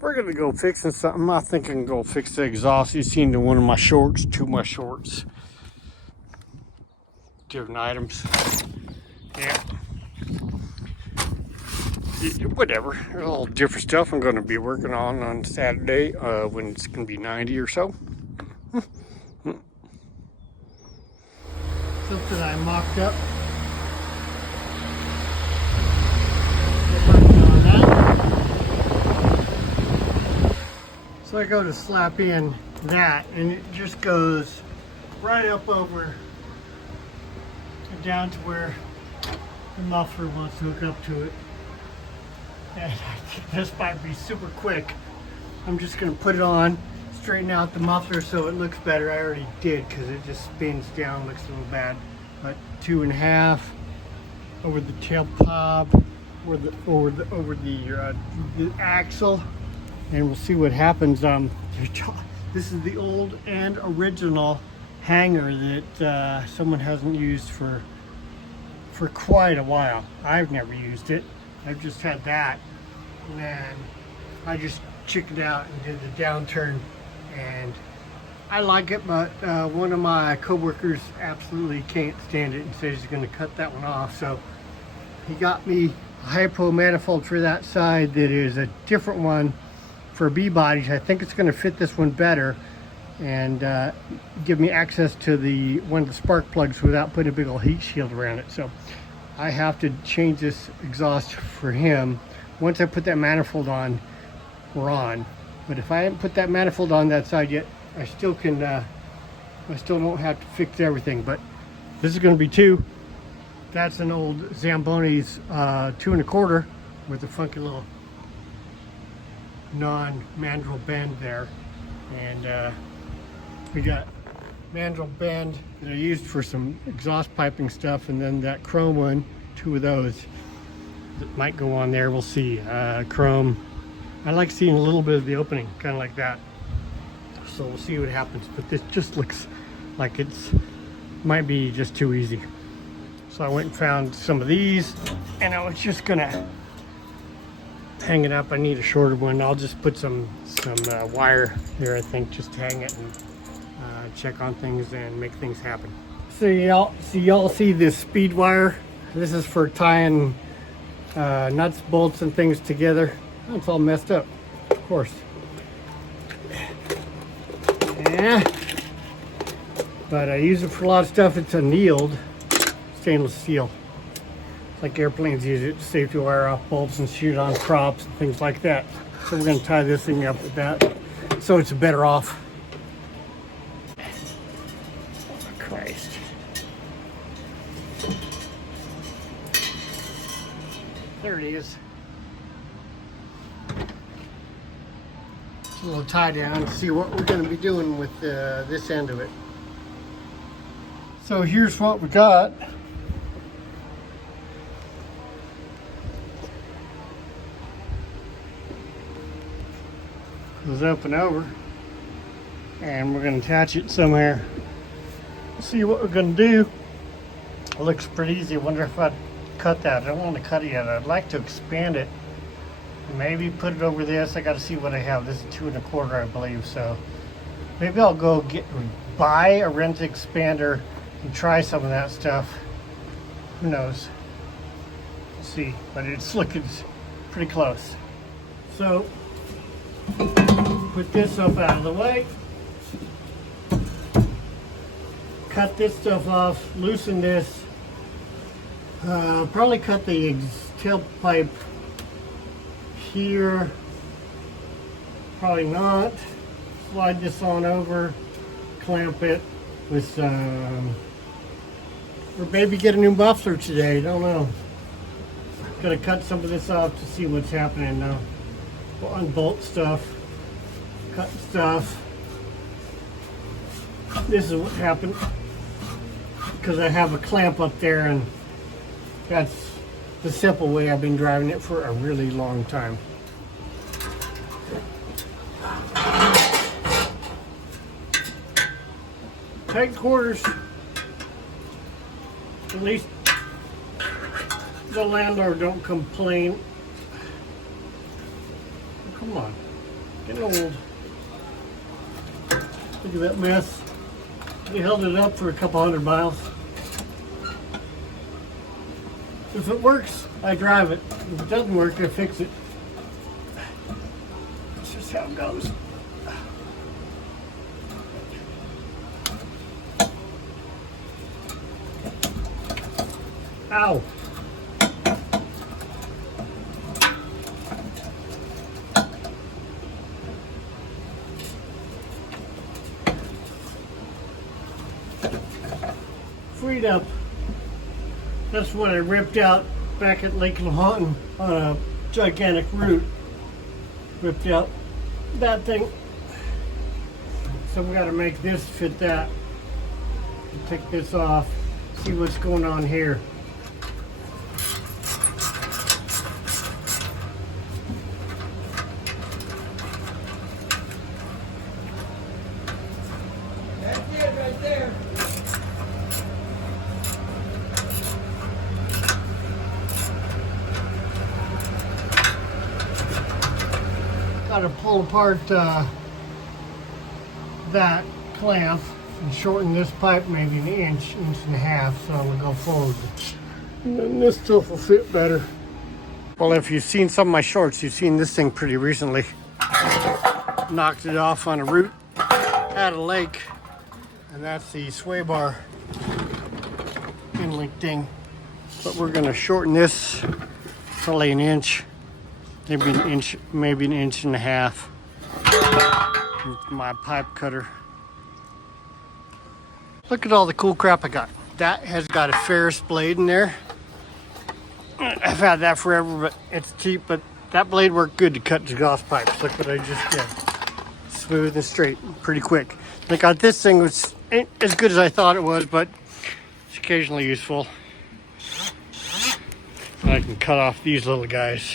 We're gonna go fixing something. I think I can go fix the exhaust. You seen one of my shorts, two of my shorts. Different items. Yeah. Whatever. All different stuff I'm gonna be working on Saturday when it's gonna be 90 or so. Something I mocked up. So I go to slap in that, and it just goes right up over and down to where the muffler wants to hook up to it. And I think this might be super quick. I'm just going to put it on, straighten out the muffler so it looks better. I already did because it just spins down, looks a little bad. But 2.5 over the tailpipe, over the axle. And we'll see what happens. This is the old and original hanger that someone hasn't used for quite a while. I've never used it. I've just had that, and I just chickened out and did the downturn, and I like it, but one of my coworkers absolutely can't stand it and says he's going to cut that one off. So he got me a hypo manifold for that side that is a different one for B bodies. I think it's going to fit this one better and give me access to one of the spark plugs without putting a big old heat shield around it. So I have to change this exhaust for him. Once I put that manifold on, we're on. But if I haven't put that manifold on that side yet, I still can. I still don't have to fix everything. But this is going to be 2. That's an old Zamboni's 2.25 with a funky little non-mandrel bend there, and we got mandrel bend that I used for some exhaust piping stuff, and then that chrome one, 2 of those that might go on there. We'll see. Chrome, I like seeing a little bit of the opening, kind of like that, so we'll see what happens. But this just looks like it's might be just too easy. So I went and found some of these, and I was just gonna hang it up. I need a shorter one. I'll just put some wire here, I think, just to hang it and check on things and make things happen. So y'all see this speed wire? This is for tying nuts, bolts, and things together. Oh, it's all messed up, of course. Yeah, but I use it for a lot of stuff. It's annealed stainless steel. Like airplanes use it to safety wire off bolts and shoot on props and things like that. So we're going to tie this thing up with that, so it's better off. Oh, Christ. There it is. It's a little tie down to see what we're going to be doing with this end of it. So here's what we got. Goes up and over, and we're going to attach it somewhere. See what we're going to do. It looks pretty easy. I wonder if I'd cut that. I don't want to cut it yet. I'd like to expand it, maybe put it over this. I got to see what I have. This is 2.25, I believe, so maybe I'll go buy a wrench expander and try some of that stuff. Who knows? We'll see, but it's looking pretty close. So put this stuff out of the way, cut this stuff off, loosen this, probably cut the tailpipe here, probably not, slide this on over, clamp it with some, or maybe get a new muffler today, don't know. Gonna cut some of this off to see what's happening now. We'll unbolt stuff, cut stuff. This is what happened because I have a clamp up there, and that's the simple way I've been driving it for a really long time. Tight quarters. At least the landlord don't complain. Come on. Getting old. Look at that mess. They held it up for a couple 100 miles. If it works, I drive it. If it doesn't work, I fix it. That's just how it goes. Ow. Freed up. That's what I ripped out back at Lake Lahontan on a gigantic root. Ripped out that thing. So we got to make this fit that. Take this off. See what's going on here. That's it right there. Got to pull apart that clamp and shorten this pipe maybe an inch and a half, so I'm gonna go forward. And then this stuff will fit better. Well, if you've seen some of my shorts, you've seen this thing pretty recently. Knocked it off on a root at a lake, and that's the sway bar inlink thing. But we're gonna shorten this probably an inch. Maybe an inch and a half with my pipe cutter. Look at all the cool crap I got. That has got a Ferris blade in there. I've had that forever, but it's cheap, but that blade worked good to cut exhaust pipes. Look what I just did. Smooth and straight, pretty quick. I got this thing, which ain't as good as I thought it was, but it's occasionally useful. And I can cut off these little guys.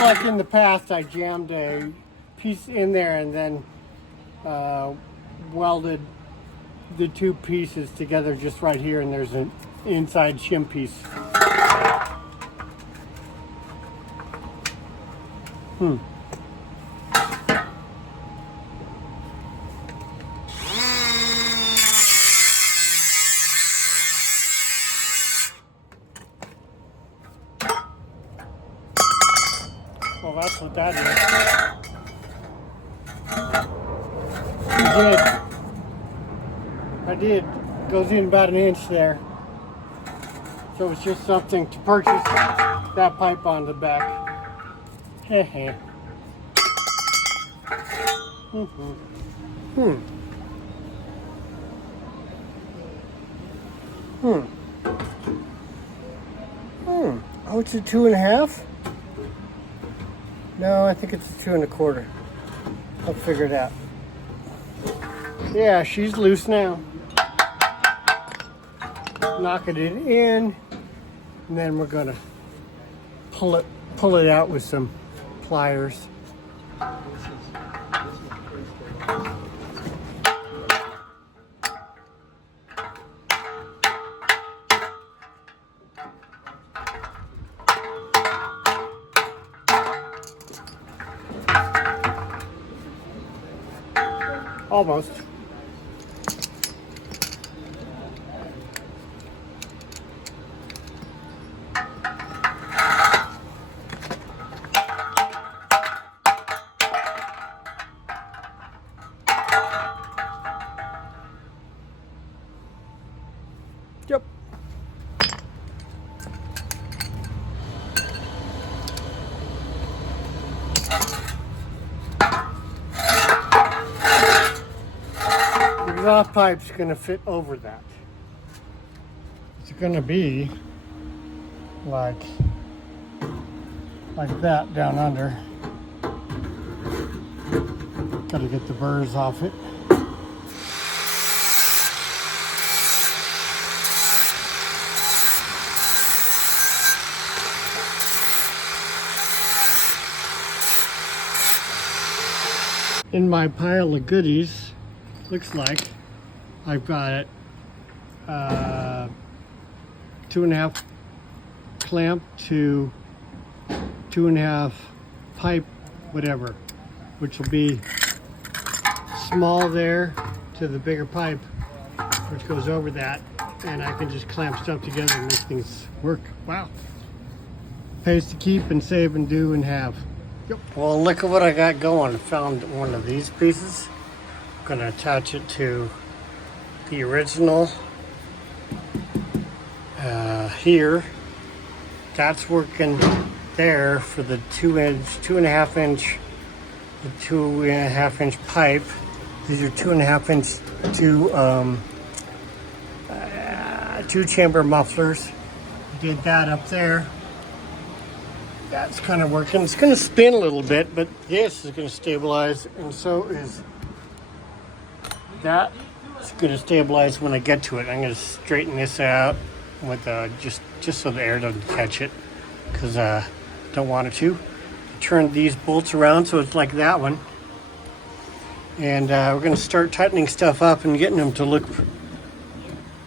Like in the past, I jammed a piece in there and then welded the two pieces together just right here, and there's an inside shim piece. Well, that's what that is. I did. Goes in about an inch there. So it's just something to purchase that pipe on the back. Heh. Oh, it's a 2.5? No, I think it's a 2 1/4. I'll figure it out. Yeah, she's loose now. Knocking it in, and then we're gonna pull it out with some pliers. Almost. Yep. The exhaust pipe's going to fit over that. It's going to be like that down under. Got to get the burrs off it. in my pile of goodies, looks like I've got 2.5 clamp to 2.5 pipe, whatever, which will be small there to the bigger pipe, which goes over that, and I can just clamp stuff together and make things work. Wow. Pays to keep and save and do and have. Yep. Well, look at what I got going. I found one of these pieces. I'm gonna attach it to the original here. That's working there for the 2.5 inch, the 2.5 inch pipe. These are 2.5 inch two chamber mufflers. Did that up there. That's kind of working. It's going to spin a little bit, but this is going to stabilize, and so is that. It's going to stabilize when I get to it. I'm going to straighten this out with just so the air doesn't catch it, because I don't want it to. Turn these bolts around so it's like that one, and we're going to start tightening stuff up and getting them to look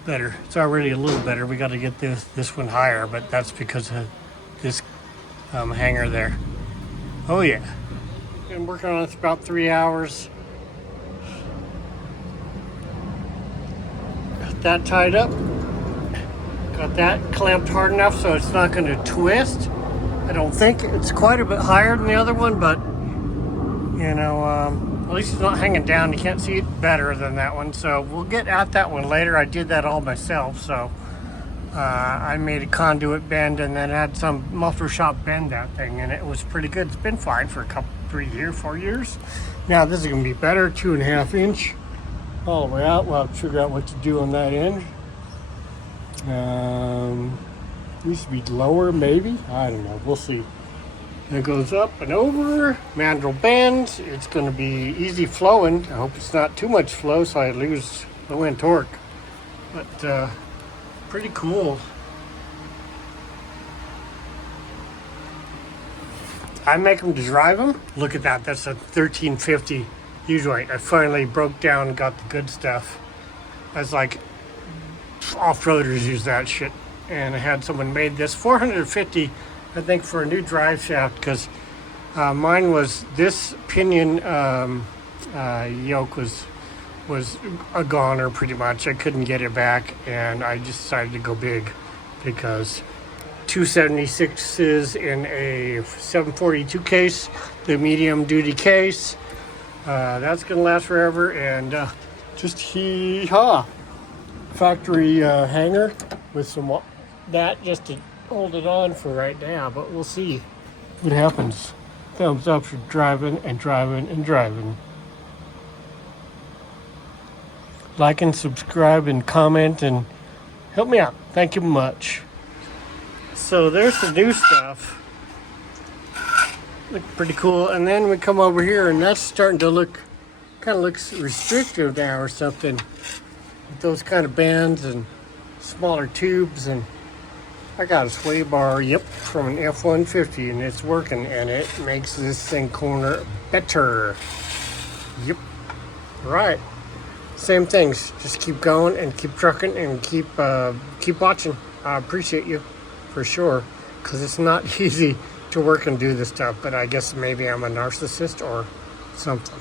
better. It's already a little better. We got to get this one higher, but that's because of this hanger there. Oh yeah. Been working on it for about 3 hours. Got that tied up. Got that clamped hard enough so it's not going to twist. I don't think. It's quite a bit higher than the other one, but you know, at least it's not hanging down. You can't see it better than that one, so we'll get at that one later. I did that all myself, so I made a conduit bend and then had some muffler shop bend that thing, and it was pretty good. It's been fine for a couple, 4 years. Now this is going to be better, 2.5 inch all the way out. We'll have to figure out what to do on that end. Used to be lower, maybe. I don't know. We'll see. It goes up and over. Mandrel bends. It's going to be easy flowing. I hope it's not too much flow so I lose low end torque. But pretty cool. I make them to drive them. Look at that. That's a 1350 U-joint. I finally broke down and got the good stuff. That's like off-roaders use that shit. And I had someone made this $450, I think, for a new drive shaft, because mine was this pinion yoke was a goner pretty much. I couldn't get it back, and I just decided to go big because 276s in a 742 case, the medium duty case, that's gonna last forever. And just hee-haw, factory hanger with some that just to hold it on for right now, but we'll see what happens. Thumbs up for driving and driving and driving. Like and subscribe and comment and help me out. Thank you much. So there's the new stuff. Look pretty cool. And then we come over here and that's starting to look, kind of looks restrictive now or something. With those kind of bands and smaller tubes. And I got a sway bar, yep, from an F-150, and it's working, and it makes this thing corner better. Yep. Right. Same things. Just keep going and keep trucking and keep watching. I appreciate you for sure, because it's not easy to work and do this stuff, but I guess maybe I'm a narcissist or something.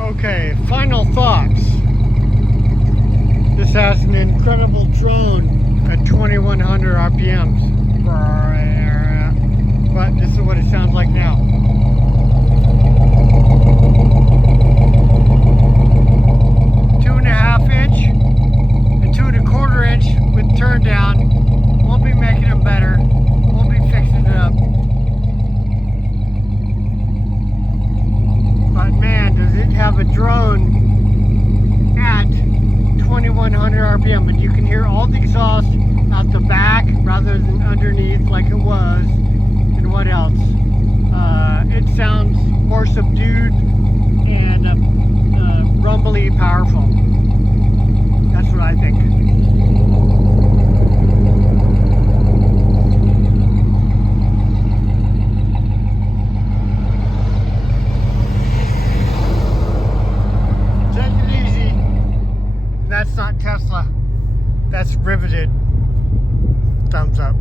Okay, final thoughts. This has an incredible drone at 2100 RPMs. But this is what it sounds like now. And 2.25 inch with turn down. Won't be making them better. Won't be fixing it up. But man, does it have a drone at 2100 RPM, and you can hear all the exhaust out the back rather than underneath like it was. And what else? It sounds more subdued and rumbly powerful. That's what I think. That's riveted. Thumbs up.